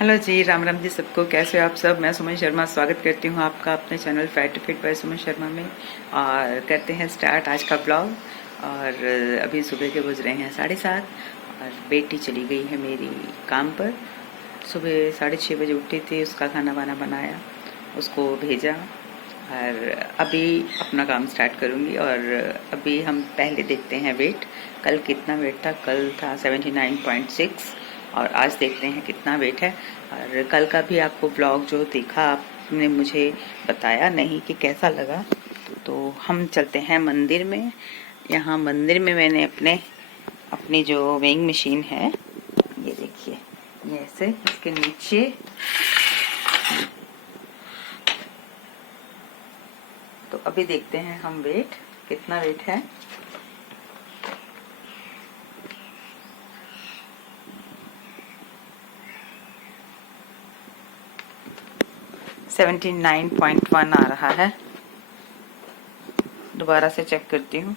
Hello जी, राम राम जी सबको। कैसे हो आप सब? मैं सुमन शर्मा स्वागत करती हूँ आपका अपने channel fat to fit by Suman Sharma में। और करते हैं स्टार्ट आज का ब्लॉग। और अभी सुबह के बज रहे हैं 7:30 और बेटी चली गई है मेरी काम पर। सुबह 6:30 बजे उठी थी, उसका खाना वाना बनाया, उसको भेजा और अभी अपना काम स्टार्ट करूँगी। और अभी हम पहले देखते हैं वेट, कल कितना वेट था। कल था 79.6 और आज देखते हैं कितना वेट है। और कल का भी आपको ब्लॉग जो देखा आपने मुझे बताया नहीं कि कैसा लगा। तो हम चलते हैं मंदिर में। यहाँ मंदिर में मैंने अपनी जो वेइंग मशीन है, ये देखिए, ये ऐसे इसके नीचे तो अभी देखते हैं हम वेट कितना वेट है। सेवेंटी 9.1 आ रहा है। दोबारा से चेक करती हूँ।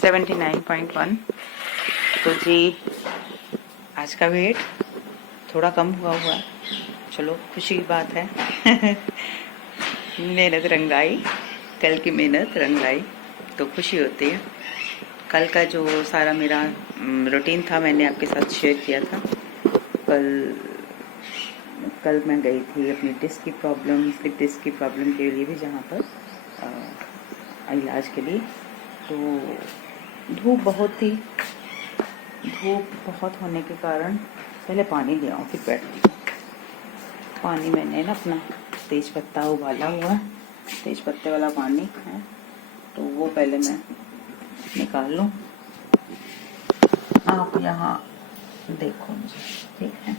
सेवेंटी 9.1। तो जी आज का वेट थोड़ा कम हुआ है। चलो खुशी की बात है। मेहनत रंग लाई, कल की मेहनत रंग लाई तो खुशी होती है। कल का जो सारा मेरा रूटीन था मैंने आपके साथ शेयर किया था। कल मैं गई थी अपनी डिस्क की प्रॉब्लम, स्लिप डिस्क की प्रॉब्लम के लिए भी, जहाँ पर इलाज के लिए। तो धूप बहुत होने के कारण पहले पानी ले आऊँ फिर बैठती हूँ। पानी मैंने ना अपना तेज पत्ता उबाला हुआ, तेज पत्ते वाला पानी है, तो वो पहले मैं निकाल लूँ। आप यहाँ देखो मुझे, ठीक है।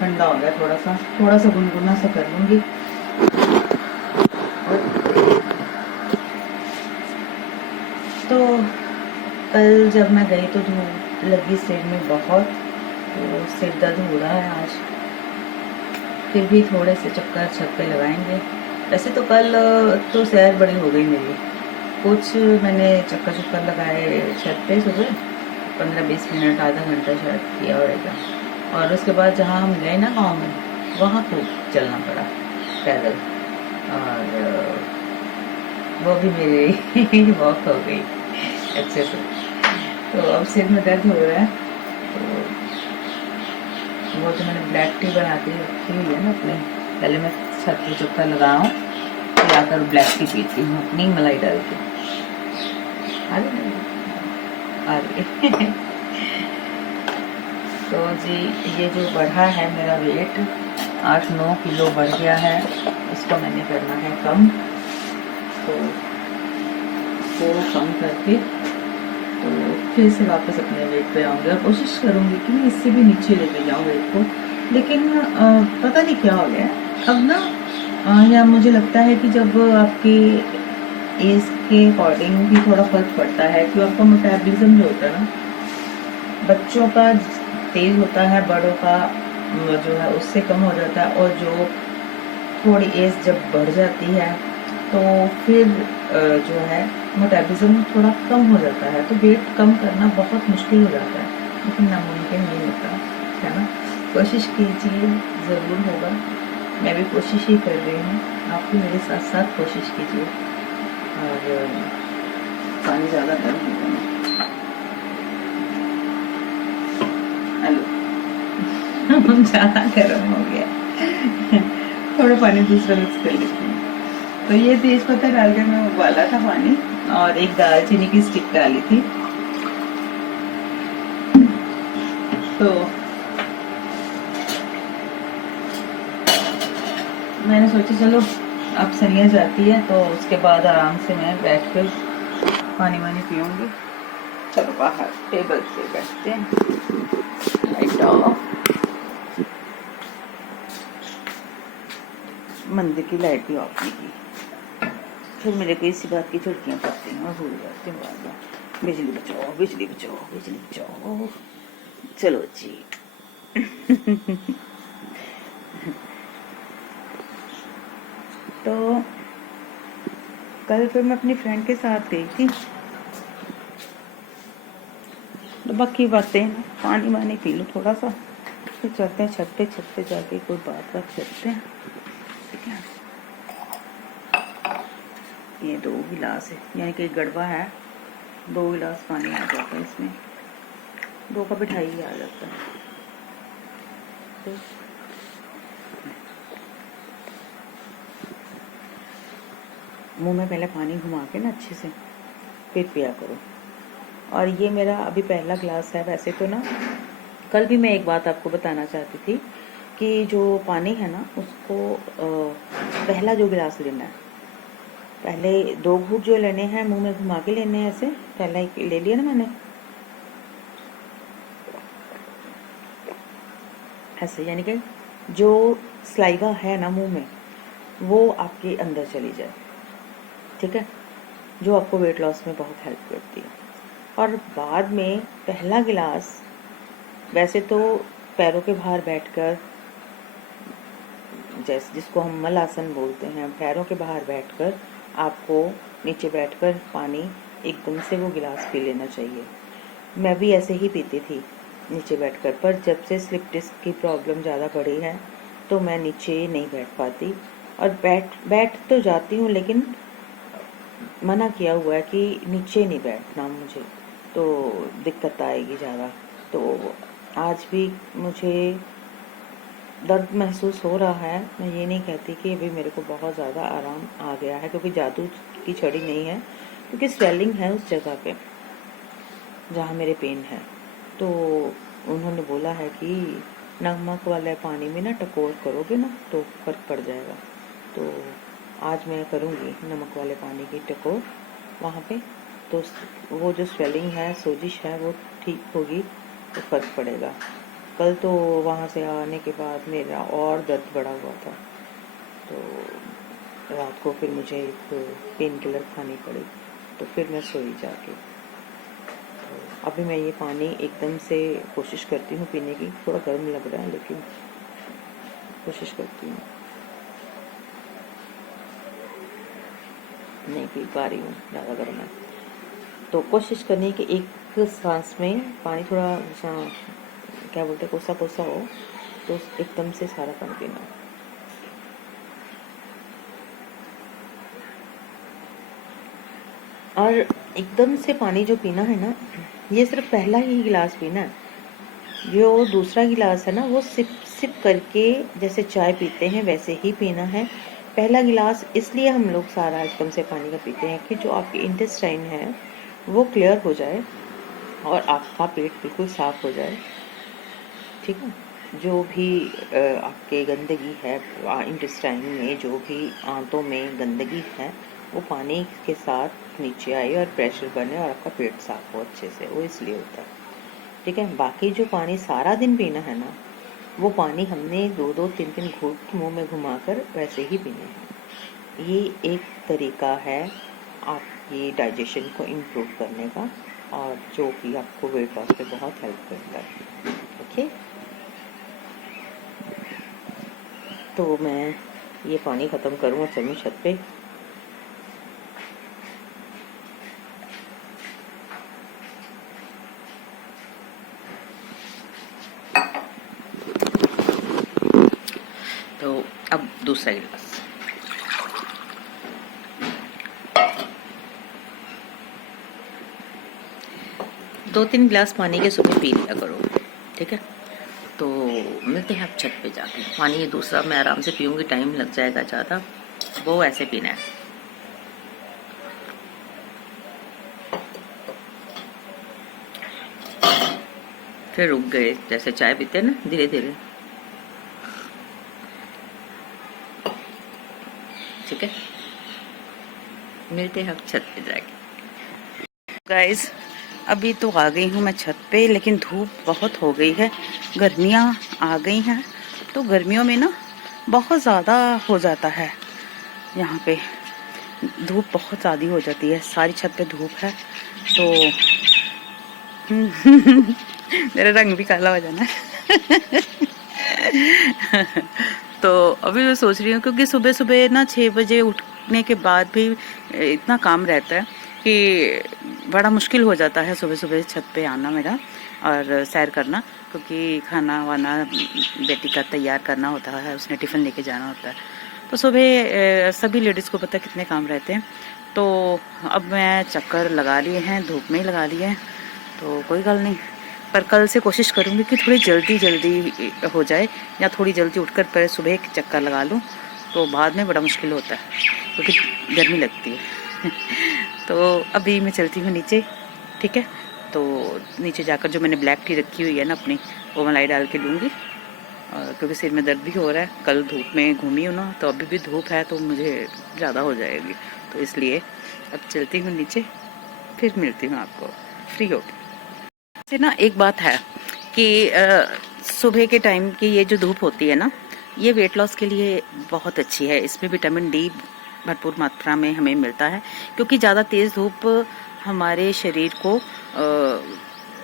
ठंडा हो गया, थोड़ा सा गुनगुना सा कर लूंगी। तो कल जब मैं गई तो धूप लगी सिर में बहुत, तो सिर दर्द हो रहा है आज। फिर भी थोड़े से चक्कर छत पे लगाएंगे। वैसे तो कल तो सैर बड़ी हो गई मेरी, कुछ मैंने चक्कर लगाए छत पे सुबह 15-20 मिनट, आधा घंटा शायद किया होगा। और उसके बाद जहाँ हम गए ना गाँव में, वहाँ खूब चलना पड़ा पैदल, और वो भी मेरी वॉक हो गई अच्छे से। तो अब सिर में दर्द हो रहा है, तो वो जो मैंने ब्लैक टी बना के रखी हुई है ना अपने, पहले मैं छत पे चक्कर लगाऊँ, फिर आकर ब्लैक टी पीती हूँ अपनी मलाई डाल के। आगे तो जी ये जो बढ़ा है मेरा वेट, 8-9 किलो बढ़ गया है, इसको मैंने करना है कम। तो वो कम करके तो फिर से वापस अपने वेट पे आऊँगी और कोशिश करूँगी कि मैं इससे भी नीचे लेके जाऊँ वेट को। लेकिन पता नहीं क्या हो गया अब ना, या मुझे लगता है कि जब आपकी एज के अकॉर्डिंग भी थोड़ा फर्क पड़ता है, कि आपका मेटाबॉलिज्म जो होता है ना, बच्चों का तेज होता है, बड़ों का जो है उससे कम हो जाता है। और जो थोड़ी एज जब बढ़ जाती है तो फिर जो है मेटाबॉलिज्म थोड़ा कम हो जाता है, तो वेट कम करना बहुत मुश्किल हो जाता है, लेकिन नामुमकिन नहीं होता है ना। कोशिश कीजिए, ज़रूर होगा। मैं भी कोशिश ही कर रही हूँ, आप भी मेरे साथ साथ कोशिश कीजिए। और पानी ज़्यादा गर्म हो गया, ज़्यादा गर्म हो गया। थोड़ा पानी दूसरा मिक्स कर लेती हूँ। तो ये तेज पत्ता डाल के मैं उबाला था पानी, और एक दालचीनी की स्टिक डाली थी। तो मैंने सोचा चलो अब सनिया जाती है तो उसके बाद आराम से मैं बैठ कर पानी वानी पीऊँगी। चलो बाहर टेबल पे बैठते हैं। लाइट ऑफ, मंदिर की लाइट भी ऑफ की। फिर मेरे को इसी बात की झुर्कियाँ पड़ती हैं और भूल जाती हूँ बार बार, बिजली बचाओ बिजली बचाओ बिजली बचाओ। चलो जी। तो कल फिर मैं अपनी फ्रेंड के साथ गई थी, तो बाकी बातें, पानी वानी पी लो थोड़ा सा, फिर चलते हैं छत पे जाके कोई बात करते हैं, ठीक है। ये 2 गिलास है, यानी कि गड़वा है, 2 गिलास पानी आ जाता है इसमें, 2 का बिठाई ही आ जाता है। तो मुंह में पहले पानी घुमा के ना अच्छे से फिर पिया करो। और ये मेरा अभी पहला गिलास है। वैसे तो ना कल भी मैं एक बात आपको बताना चाहती थी कि जो पानी है ना उसको पहला जो गिलास लेना है, पहले 2 घूंट जो लेने हैं मुंह में घुमा के लेने हैं, ऐसे पहला एक ले लिया ना मैंने, ऐसे, यानी कि जो सलाइवा है ना मुंह में वो आपके अंदर चली जाए, ठीक है, जो आपको वेट लॉस में बहुत हेल्प करती है। और बाद में पहला गिलास वैसे तो पैरों के बाहर बैठकर, जैसे जिसको हम मल आसन बोलते हैं, पैरों के बाहर बैठकर आपको नीचे बैठकर पानी एकदम से वो गिलास पी लेना चाहिए। मैं भी ऐसे ही पीती थी नीचे बैठकर, पर जब से स्लिप डिस्क की प्रॉब्लम ज़्यादा बढ़ी है तो मैं नीचे नहीं बैठ पाती, और बैठ तो जाती हूँ लेकिन मना किया हुआ है कि नीचे नहीं बैठना मुझे, तो दिक्कत आएगी ज़्यादा। तो आज भी मुझे दर्द महसूस हो रहा है, मैं ये नहीं कहती कि अभी मेरे को बहुत ज़्यादा आराम आ गया है, क्योंकि जादू की छड़ी नहीं है, क्योंकि स्वेलिंग है उस जगह पे जहाँ मेरे पेन है। तो उन्होंने बोला है कि नमक वाले पानी में ना टकोर करोगे ना तो फर्क पड़ जाएगा। तो आज मैं करूँगी नमक वाले पानी की टकोर वहाँ पे, तो वो जो स्वेलिंग है, सोजिश है, वो ठीक होगी तो फर्क पड़ेगा। कल तो वहाँ से आने के बाद मेरा और दर्द बढ़ा हुआ था, तो रात को फिर मुझे एक पेन किलर खानी पड़ी, तो फिर मैं सोई जाके। तो अभी मैं ये पानी एकदम से कोशिश करती हूँ पीने की, थोड़ा गर्म लग रहा है लेकिन कोशिश करती हूँ, नहीं पी पा रही हूँ, ज़्यादा गर्म है। तो कोशिश करनी कि एक सांस में पानी थोड़ा क्या बोलते हैं, कोसा कोसा हो, तो एकदम से सारा पानी पीना। और एकदम से पानी जो पीना है ना, ये सिर्फ पहला ही गिलास पीना है। जो दूसरा गिलास है ना वो सिप सिप करके जैसे चाय पीते हैं वैसे ही पीना है। पहला गिलास इसलिए हम लोग सारा एकदम से पानी का पीते हैं कि जो आपकी इंटेस्टाइन है वो क्लियर हो जाए और आपका पेट बिल्कुल साफ हो जाए, ठीक है। जो भी आपके गंदगी है इंटेस्टाइन में, जो भी आंतों में गंदगी है, वो पानी के साथ नीचे आए और प्रेशर बने और आपका पेट साफ हो अच्छे से, वो इसलिए होता है, ठीक है। बाकी जो पानी सारा दिन पीना है ना, वो पानी हमने 2-2, 3-3 घूंट मुंह में घुमाकर वैसे ही पीने हैं। ये एक तरीका है आपकी डाइजेशन को इम्प्रूव करने का, और जो कि आपको वेट लॉस पे बहुत हेल्प करता है, ओके। तो मैं ये पानी ख़त्म करूँ और चलूँ छत पे। तो अब दूसरा गिलास, दो 3 गिलास पानी के सुबह पी लिया करो, ठीक है। तो मिलते हैं अब छत पे जाके। पानी ये दूसरा मैं आराम से पीऊँगी, टाइम लग जाएगा ज़्यादा, वो ऐसे पीना है। फिर रुक गए, जैसे चाय पीते हैं ना धीरे धीरे, ठीक है। मिलते हैं अब छत पे जाके। गाइस अभी तो आ गई हूँ मैं छत पे, लेकिन धूप बहुत हो गई है, गर्मियाँ आ गई हैं, तो गर्मियों में ना बहुत ज़्यादा हो जाता है यहाँ पे धूप बहुत ज़्यादा हो जाती है, सारी छत पे धूप है तो मेरा रंग भी काला हो जाना है। तो अभी मैं सोच रही हूँ क्योंकि सुबह सुबह ना 6 बजे उठने के बाद भी इतना काम रहता है कि बड़ा मुश्किल हो जाता है सुबह सुबह छत पे आना मेरा और सैर करना, क्योंकि खाना वाना बेटी का तैयार करना होता है, उसने टिफ़िन लेके जाना होता है। तो सुबह सभी लेडीज़ को पता है कितने काम रहते हैं। तो अब मैं चक्कर लगा लिए हैं, धूप में ही लगा लिए हैं, तो कोई गल नहीं, पर कल से कोशिश करूँगी कि थोड़ी जल्दी हो जाए या थोड़ी जल्दी उठकर पहले सुबह एक चक्कर लगा लूँ, तो बाद में बड़ा मुश्किल होता है क्योंकि गर्मी लगती है। तो अभी मैं चलती हूँ नीचे, ठीक है। तो नीचे जाकर जो मैंने ब्लैक टी रखी हुई है ना अपनी, वो मलाई डाल के लूँगी, क्योंकि सिर में दर्द भी हो रहा है। कल धूप में घूमी हूँ ना, तो अभी भी धूप है तो मुझे ज़्यादा हो जाएगी, तो इसलिए अब चलती हूँ नीचे, फिर मिलती हूँ आपको फ्री होकर। से ना एक बात है कि सुबह के टाइम की ये जो धूप होती है ना, ये वेट लॉस के लिए बहुत अच्छी है। इसमें विटामिन डी भरपूर मात्रा में हमें मिलता है, क्योंकि ज़्यादा तेज़ धूप हमारे शरीर को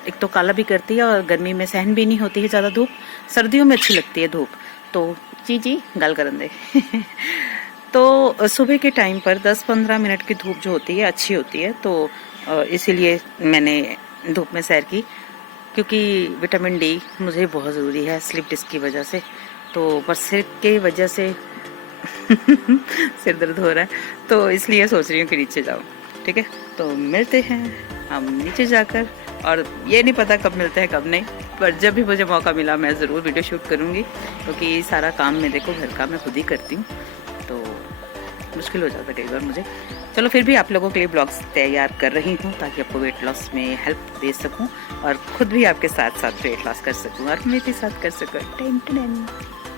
एक तो काला भी करती है और गर्मी में सहन भी नहीं होती है ज़्यादा धूप। सर्दियों में अच्छी लगती है धूप। तो जी गल करन दे। तो सुबह के टाइम पर 10-15 मिनट की धूप जो होती है अच्छी होती है, तो इसीलिए मैंने धूप में सैर की, क्योंकि विटामिन डी मुझे बहुत ज़रूरी है स्लिप डिस्क की वजह से। तो पर सिर के वजह से सिर दर्द हो रहा है, तो इसलिए सोच रही हूँ कि नीचे जाऊँ, ठीक है। तो मिलते हैं हम नीचे जाकर, और ये नहीं पता कब मिलते हैं कब नहीं, पर जब भी मुझे मौका मिला मैं ज़रूर वीडियो शूट करूँगी, क्योंकि सारा काम मैं देखो घर का मैं खुद ही करती हूँ, तो मुश्किल हो जाता है कई बार मुझे। चलो फिर भी आप लोगों के लिए ब्लॉग्स तैयार कर रही हूँ ताकि आपको वेट लॉस में हेल्प दे सकूँ और खुद भी आपके साथ साथ वेट लॉस कर सकूँ और मेरे साथ कर सकूँ।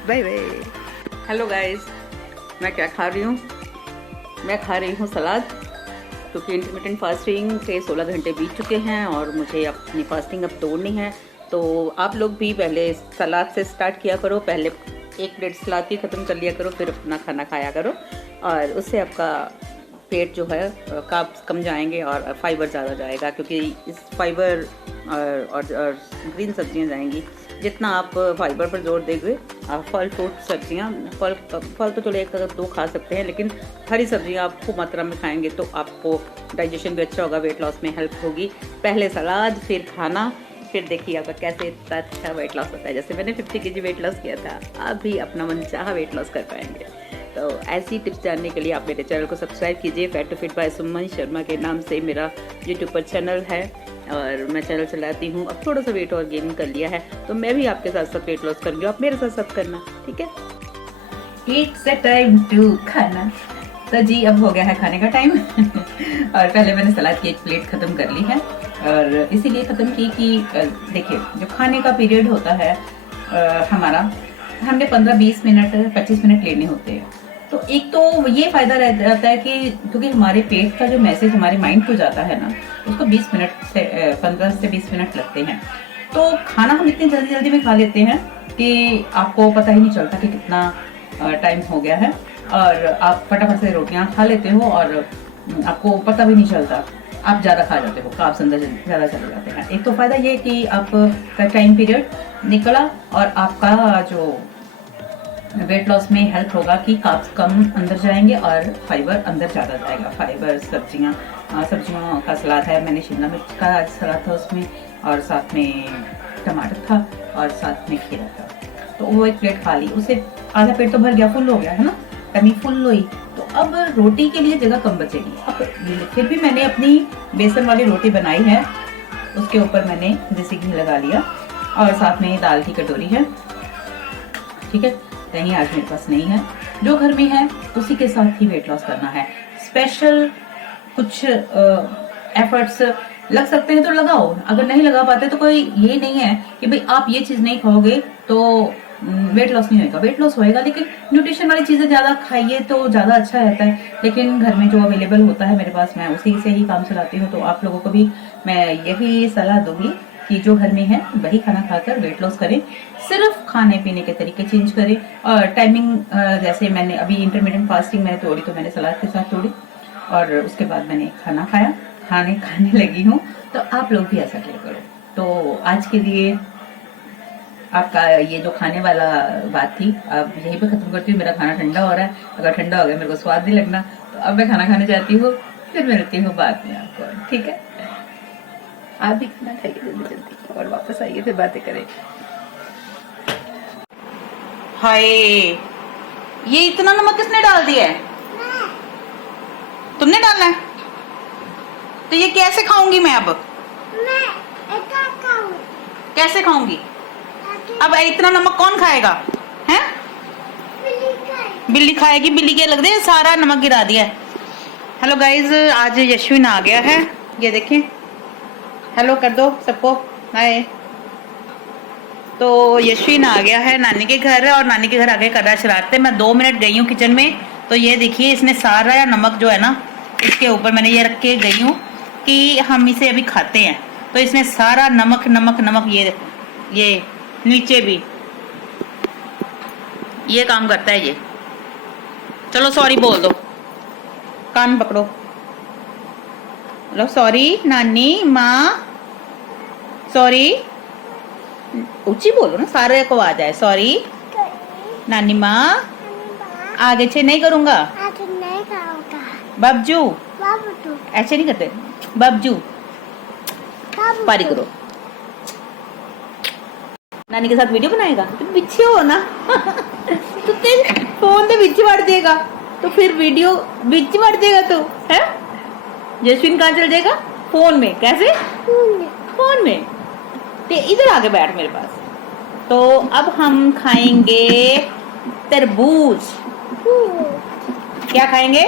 Bye bye. हेलो गाइस, मैं क्या खा रही हूँ? मैं खा रही हूँ सलाद, क्योंकि इंटरमिटेंट फास्टिंग से 16 घंटे बीत चुके हैं और मुझे अपनी फास्टिंग अब तोड़नी है। तो आप लोग भी पहले सलाद से स्टार्ट किया करो, पहले एक प्लेट सलाद की ख़त्म कर लिया करो, फिर अपना खाना खाया करो, और उससे आपका पेट जो है कार्ब्स कम जाएंगे और फाइबर ज़्यादा जाएगा, क्योंकि इस फाइबर और ग्रीन सब्जियां जाएंगी। जितना आप फाइबर पर जोर देंगे, फल फ्रूट सब्जियां, फल तो चलो 1 या 2 खा सकते हैं, लेकिन हरी सब्जियां आप खूब मात्रा में खाएंगे तो आपको डाइजेशन भी अच्छा होगा, वेट लॉस में हेल्प होगी। पहले सलाद, फिर खाना, फिर देखिए आपका कैसे इतना अच्छा वेट लॉस होता है। जैसे मैंने 50 kg वेट लॉस किया था, आप भी अपना मनचाहा वेट लॉस कर पाएंगे। तो ऐसी टिप्स जानने के लिए आप मेरे चैनल को सब्सक्राइब कीजिए। Fat to fit by Suman Sharma के नाम से मेरा यूट्यूब पर चैनल है और मैं चैनल चलाती हूँ। अब थोड़ा सा वेट और गेन कर लिया है, तो मैं भी आपके साथ साथ वेट लॉस करूँगी, आप मेरे साथ साथ करना, ठीक है। इट्स अ टाइम टू खाना। तो जी अब हो गया है खाने का टाइम। और पहले मैंने सलाद की 1 प्लेट ख़त्म कर ली है, और इसीलिए ख़त्म की कि देखिए जो खाने का पीरियड होता है हमारा, हमने 15-20 मिनट 25 मिनट लेने होते हैं। तो एक तो ये फायदा रहता है कि क्योंकि हमारे पेट का जो मैसेज हमारे माइंड को जाता है ना, उसको 20 मिनट से 15 से 20 मिनट लगते हैं। तो खाना हम इतनी जल्दी जल्दी में खा लेते हैं कि आपको पता ही नहीं चलता कि कितना टाइम हो गया है, और आप फटाफट से रोटियां खा लेते हो और आपको पता भी नहीं चलता, आप ज़्यादा खा जाते हो, कार्ब्स अंदर ज़्यादा चले जाते हैं। एक तो फायदा ये कि आपका टाइम पीरियड निकला और आपका जो वेट लॉस में हेल्प होगा कि कार्ब्स कम अंदर जाएंगे और फाइबर अंदर ज़्यादा जाएगा। फाइबर सब्जियां का सलाद है, मैंने शिमला मिर्च का आज सलाद था उसमें, और साथ में टमाटर था और साथ में खीरा था। तो वो 1 प्लेट खा ली, उससे आधा पेट तो भर गया, फुल हो गया है ना, टमी फुल हुई। तो अब रोटी के लिए जगह कम बचेगी। अब फिर भी मैंने अपनी बेसन वाली रोटी बनाई है, उसके ऊपर मैंने देसी घी लगा लिया, और साथ में दाल की कटोरी है, ठीक है। दही आज मेरे पास नहीं है, जो घर में है उसी के साथ ही वेट लॉस करना है। स्पेशल कुछ एफर्ट्स लग सकते हैं तो लगाओ, अगर नहीं लगा पाते तो कोई ये नहीं है कि भाई आप ये चीज नहीं खाओगे तो वेट लॉस नहीं होगा। वेट लॉस होएगा, लेकिन न्यूट्रिशन वाली चीजें ज्यादा खाइए तो ज्यादा अच्छा रहता है। लेकिन घर में जो अवेलेबल होता है मेरे पास, मैं उसी से ही काम चलाती हूँ। तो आप लोगों को भी मैं यही सलाह दूंगी कि जो घर में है वही खाना खाकर वेट लॉस करें। सिर्फ खाने पीने के तरीके चेंज करें, और टाइमिंग जैसे मैंने अभी इंटरमीडिएट फास्टिंग मैंने तोड़ी, तो मैंने सलाद के साथ तोड़ी, और उसके बाद मैंने खाना खाया, खाने लगी हूँ। तो आप लोग भी ऐसा किया करो। तो आज के लिए आपका ये जो खाने वाला बात थी, अब यहीं पे खत्म करती हूँ। मेरा खाना ठंडा हो रहा है, अगर ठंडा हो गया मेरे को स्वाद नहीं लगना, तो अब मैं खाना खाने जाती हूँ, फिर मिलती हूँ बाद में आपको, ठीक है? आप भी खाना खाइए जल्दी जल्दी और वापस आइए, फिर बातें करें। हाय, ये इतना नमक किसने डाल दिया है? तुमने डालना है? तो ये कैसे खाऊंगी मैं अब? कैसे खाऊंगी? अब इतना नमक कौन खाएगा? हैं? बिल्ली खाएगी। बिल्ली के लग दे, सारा नमक गिरा दिया है। हेलो गाइज, आज यशविन आ गया है, ये देखें। हेलो कर दो सबको, हाय। तो यशविन आ गया है नानी के घर, और नानी के घर आके कर रहा है शरारतें। मैं 2 मिनट गई हूँ किचन में, तो ये देखिए इसने सारा नमक जो है ना इसके ऊपर मैंने ये रख के गई हूँ कि हम इसे अभी खाते हैं। तो इसने सारा नमक नमक नमक ये नीचे भी ये काम करता है ये। चलो सॉरी बोल दो, कान पकड़ो। हेलो सॉरी नानी माँ, सॉरी ऊंची बोलो ना, सारे को आ जाए। सॉरी नानी माँ, आगे से नहीं करूंगा। बब्जू, ऐसे नहीं करते। बब्जू पारी करो। नानी के साथ वीडियो बनाएगा? तुम पीछे हो ना तो तेरे फोन पे बीच बढ़ जाएगा, तो फिर वीडियो बीच बढ़ जाएगा। तो है जसविन कहाँ चल जाएगा? फोन में। कैसे? फोन में। ते इधर आके बैठ मेरे पास। तो अब हम खाएंगे तरबूज। क्या खाएंगे?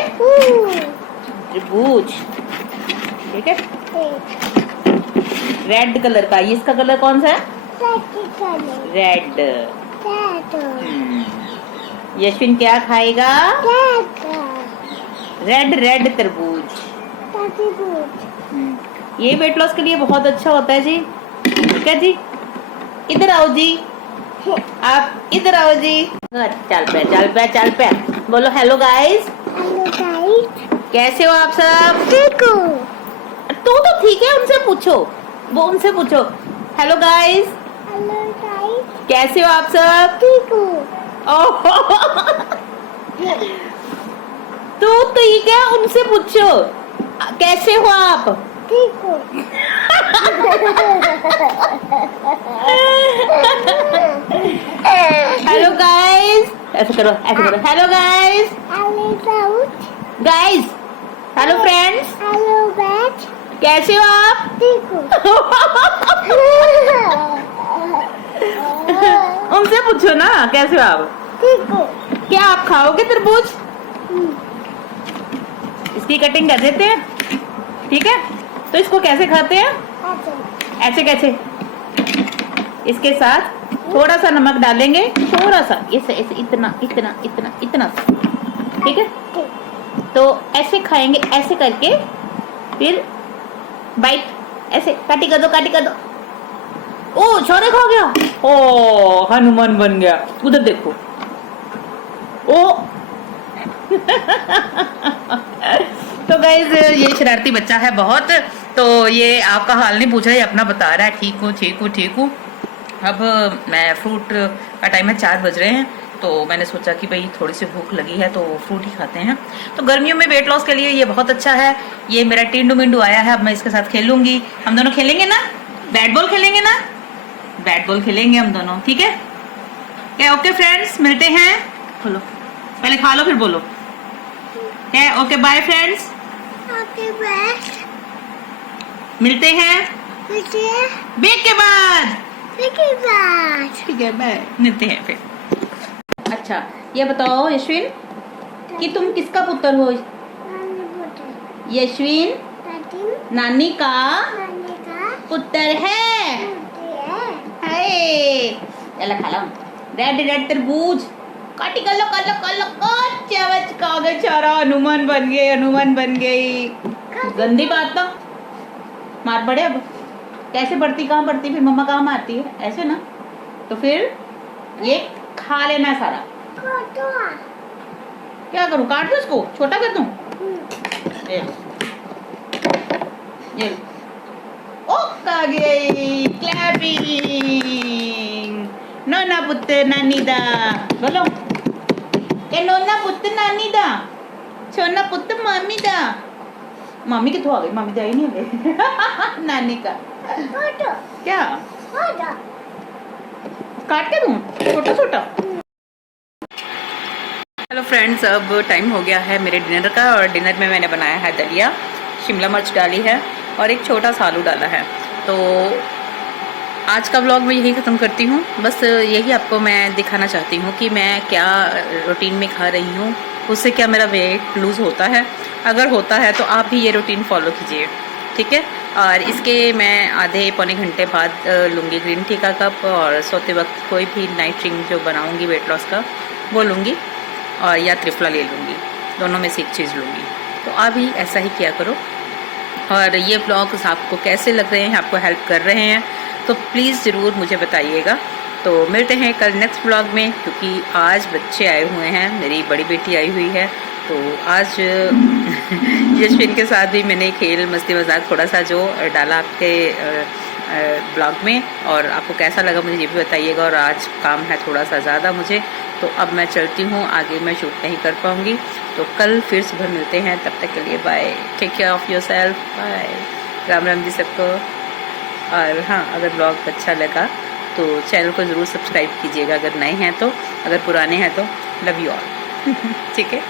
तरबूज, ठीक है। रेड कलर का, इसका कलर कौन सा है? रेड। यशविन क्या खाएगा? रेड तरबूज। ये वेट लॉस के लिए बहुत अच्छा होता है जी। ठीक है जी, इधर आओ जी, आप इधर आओ जी। चल पे बोलो हेलो गाइस। कैसे हो आप सब? ठीक हो? तो ठीक है, उनसे पूछो, वो उनसे पूछो। हेलो गाइस, कैसे हो आप सब? ठीक हो? तो ठीक है, उनसे पूछो कैसे हो आप? ठीक हो? हेलो गाइस, ऐसे करो, ऐसे करो। Hello guys, guys, hello friends, hello batch, कैसे हो आप? ठीक हो? उनसे पूछो ना कैसे हो आप? ठीक हो? क्या आप खाओगे तरबूज? इसकी कटिंग कर देते हैं, ठीक है। तो इसको कैसे खाते हैं? ऐसे कैसे? इसके साथ थोड़ा सा नमक डालेंगे, थोड़ा सा, ऐसे इतना इतना इतना इतना सा, ठीक है। तो ऐसे खाएंगे, ऐसे करके, फिर बाइट ऐसे काटी कर दो, काटी कर दो। ओ छोरे खा गया, ओ हनुमान बन गया। उधर देखो, ओ तो गाइस ये शरारती बच्चा है बहुत। तो ये आपका हाल नहीं पूछ रहा, ये अपना बता रहा है ठीक हूँ ठीक हूँ ठीक हूँ। अब मैं फ्रूट का टाइम है, 4 बज रहे हैं, तो मैंने सोचा कि भाई थोड़ी सी भूख लगी है तो फ्रूट ही खाते हैं। तो गर्मियों में वेट लॉस के लिए ये बहुत अच्छा है। ये मेरा टिंडू मिंडू आया है, अब मैं इसके साथ खेलूंगी। हम दोनों खेलेंगे ना, बैट बॉल खेलेंगे ना, बैट बॉल खेलेंगे हम दोनों, ठीक है क्या? ओके फ्रेंड्स, मिलते हैं। बोलो पहले, खा लो फिर बोलो क्या? Okay bye friends, okay bye, मिलते हैं ब्रेक के बाद, ठीक है बाय, मिलते हैं फिर। अच्छा ये बताओ यशविन कि तुम किसका पुत्र हो? यशविन नानी का पुत्र है। चलो खा लो रेड तरबूज, काटी कर लो कर लो कर लो। कागज चारा, हनुमान बन गए, हनुमान बन गई। गंदी बात, तो मार पड़े। अब कैसे पड़ती, कहाँ पड़ती, फिर मम्मा कहाँ मारती है? ऐसे ना, तो फिर ये खा लेना है सारा। क्या करूँ, काट दूँ इसको, छोटा कर दूँ? ये ये ओ आ गई क्लैपिंग नोना पुत्र नानी दा बोलो ए नोना पुत्र नानी दा सोना पुत्र मामी दा मामी कितों आ गई मामी दा ही नहीं है नानी का क्या काट के दूं छोटा छोटा। हेलो फ्रेंड्स, अब टाइम हो गया है मेरे डिनर का और डिनर में मैंने बनाया है दलिया, शिमला मिर्च डाली है और एक छोटा सा आलू डाला है। तो आज का व्लॉग मैं यही ख़त्म करती हूँ। बस यही आपको मैं दिखाना चाहती हूँ कि मैं क्या रूटीन में खा रही हूँ, उससे क्या मेरा वेट लूज़ होता है। अगर होता है तो आप भी ये रूटीन फॉलो कीजिए, ठीक है। और इसके मैं आधे पौने घंटे बाद लूँगी ग्रीन टी का कप और सोते वक्त कोई भी नाइट ड्रिंक जो बनाऊँगी वेट लॉस का वो लूँगी और या त्रिफला ले लूँगी, दोनों में से एक चीज़ लूँगी। तो आप भी ऐसा ही किया करो। और ये ब्लॉग्स आपको कैसे लग रहे हैं, आपको हेल्प कर रहे हैं तो प्लीज़ ज़रूर मुझे बताइएगा। तो मिलते हैं कल नेक्स्ट ब्लॉग में, क्योंकि आज बच्चे आए हुए हैं, मेरी बड़ी बेटी आई हुई है। तो आज यशविन के साथ भी मैंने खेल मस्ती मजाक थोड़ा सा जो डाला आपके ब्लॉग में, और आपको कैसा लगा मुझे ये भी बताइएगा। और आज काम है थोड़ा सा ज़्यादा मुझे, तो अब मैं चलती हूँ, आगे मैं शूट नहीं कर पाऊँगी। तो कल फिर सुबह मिलते हैं, तब तक के लिए bye, take care of yourself, bye, Ram Ram ji सबको। और हाँ, अगर ब्लॉग अच्छा लगा तो चैनल को ज़रूर सब्सक्राइब कीजिएगा अगर नए हैं तो, अगर पुराने हैं तो लव यू ऑल। ठीक है।